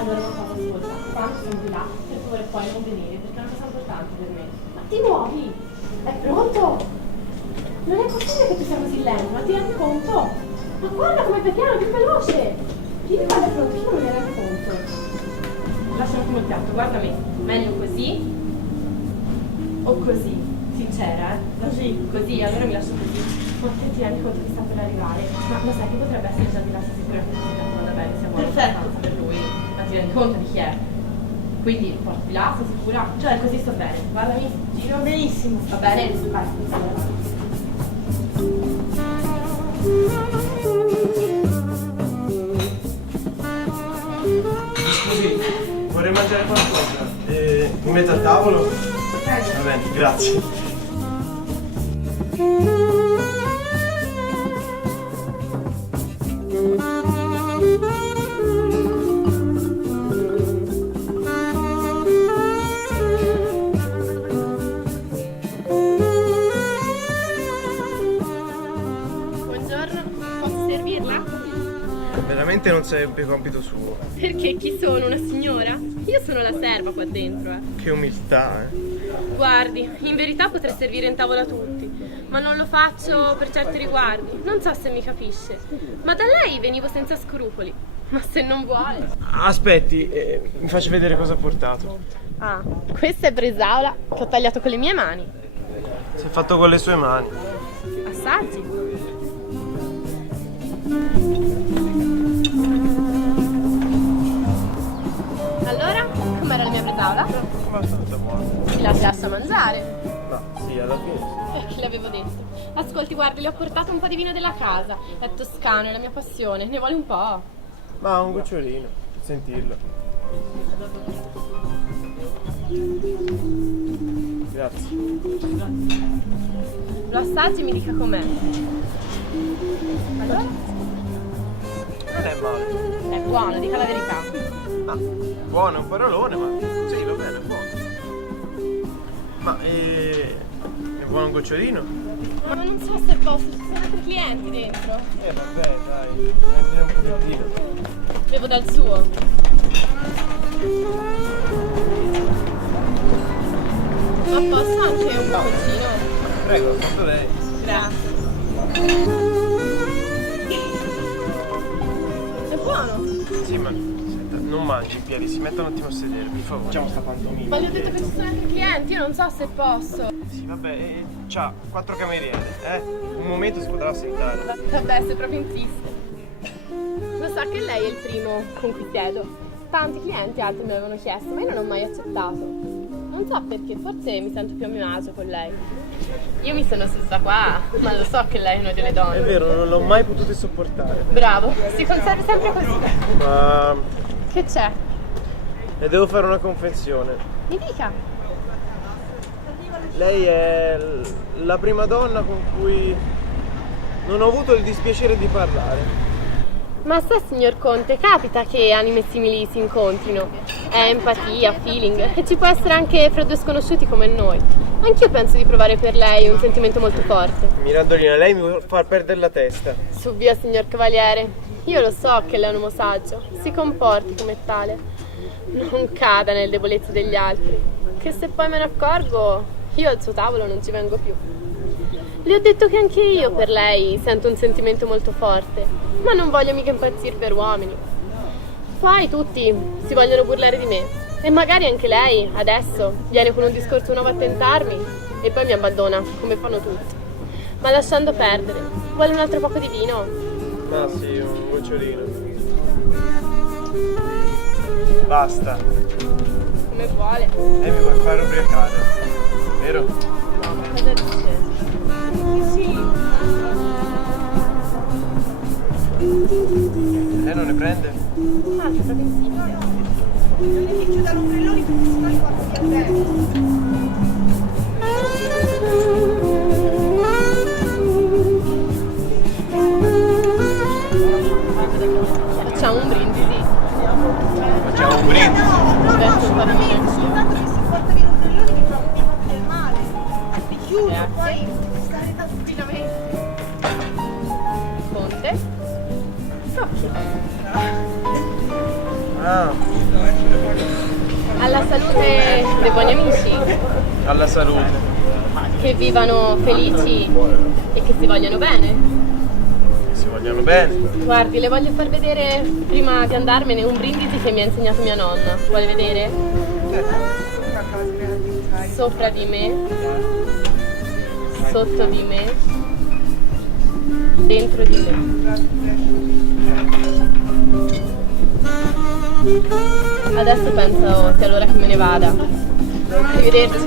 Allora non cosa, ascolta, quando sono di là, per favore poi non venire, perché è una cosa importante per me. Ma ti muovi? È pronto? Non è possibile che tu sia così lento, ma ti rendi conto? Ma guarda come è piano, più veloce! Dimmi quando è pronto, io non mi rendo conto. Lascia un attimo il piatto, guarda me. Meglio così o così? Sincera, Così? Così, allora mi lascio così. Ma te ti rendi conto che sta per arrivare? Ma lo sai che potrebbe essere già di là, se sicuramente si vada bene, siamo abbastanza per lui. Ma ti rendi conto di chi è? Quindi porti di là, sei sicura? Cioè così sto bene. Guardami, giro benissimo. Va bene? Vai, Scusi, vorrei mangiare qualcosa. Mi metto al tavolo? Va bene, grazie. Buongiorno, posso servirla? Veramente non sarebbe compito suo. Perché chi sono? Una signora? Io sono la serva qua dentro, Che umiltà, Guardi, in verità potrei servire in tavola a tutti, ma non lo faccio per certi riguardi. Non so se mi capisce, ma da lei venivo senza scrupoli. Ma se non vuole... Aspetti, mi faccia vedere cosa ha portato. Ah, questa è bresaola che ho tagliato con le mie mani. Si è fatto con le sue mani. Assaggi. Allora, com'era la mia bresaola? Abbastanza buono. Si lascia mangiare. Ma sì, alla fine Che l'avevo detto. Ascolti, guardi, le ho portato un po' di vino della casa. È toscano, è la mia passione. Ne vuole un po'? Ma un gocciolino, per sentirlo. Grazie. Lo assaggi e mi dica com'è. Allora? Non è male. È buono, dica la verità. Ah, buono, è un parolone, ma sì, va bene, è buono. Ma è buono un gocciolino? Ma non so se posso, ci sono altri clienti dentro. Vabbè, dai, prendere un pochettino. Bevo dal suo. Ma posso anche un cappuccino? Prego, fatto lei. Grazie. È buono. Sì, ma senta, non mangi in piedi, si metta un attimo a sedere, per favore. Facciamo sta pantomima. Ma gli ho detto che ci sono altri clienti, io non so se posso. Sì, vabbè, c'ha 4 cameriere, Un momento si potrà sentare. Vabbè, se proprio insiste. Lo sa che lei è il primo con cui siedo. Tanti clienti altri mi avevano chiesto, ma io non ho mai accettato. Non so perché, forse mi sento più a mio agio con lei. Io mi sono seduta qua, ma lo so che lei è una delle donne. È vero, non l'ho mai potuto sopportare. Bravo, si conservi sempre così. Ma Che c'è? le devo fare una confessione. Mi dica. Lei è la prima donna con cui non ho avuto il dispiacere di parlare. Ma sa, signor Conte, capita che anime simili si incontrino. È empatia, feeling, e ci può essere anche fra due sconosciuti come noi. Anch'io penso di provare per lei un sentimento molto forte. Mirandolina, lei mi vuole far perdere la testa. Su via, signor Cavaliere. Io lo so che lei è un uomo saggio. Si comporti come tale. Non cada nelle debolezze degli altri. Che se poi me ne accorgo, io al suo tavolo non ci vengo più. Le ho detto che anche io per lei sento un sentimento molto forte, ma non voglio mica impazzire per uomini. Poi tutti si vogliono burlare di me e magari anche lei adesso viene con un discorso nuovo a tentarmi e poi mi abbandona come fanno tutti. Ma lasciando perdere, vuole un altro poco di vino? Ma sì, un gocciolino. Basta. Come vuole. Lei mi vuole fare ubriacare, vero? Cosa dice? Lei non ne prende? Ah, sei proprio insiste. Io le dico dall'ombrellone perché sennò li porto via a te. tranquillamente. Conte. Occhio. Ah, Alla salute dei buoni amici, alla salute. che vivano felici e che si vogliano bene. Si vogliono bene. Guardi, le voglio far vedere, prima di andarmene, un brindisi che mi ha insegnato mia nonna. Vuole vedere? Sopra di me, sotto di me, dentro di me. Adesso penso sia l'ora che me ne vada. Arrivederci.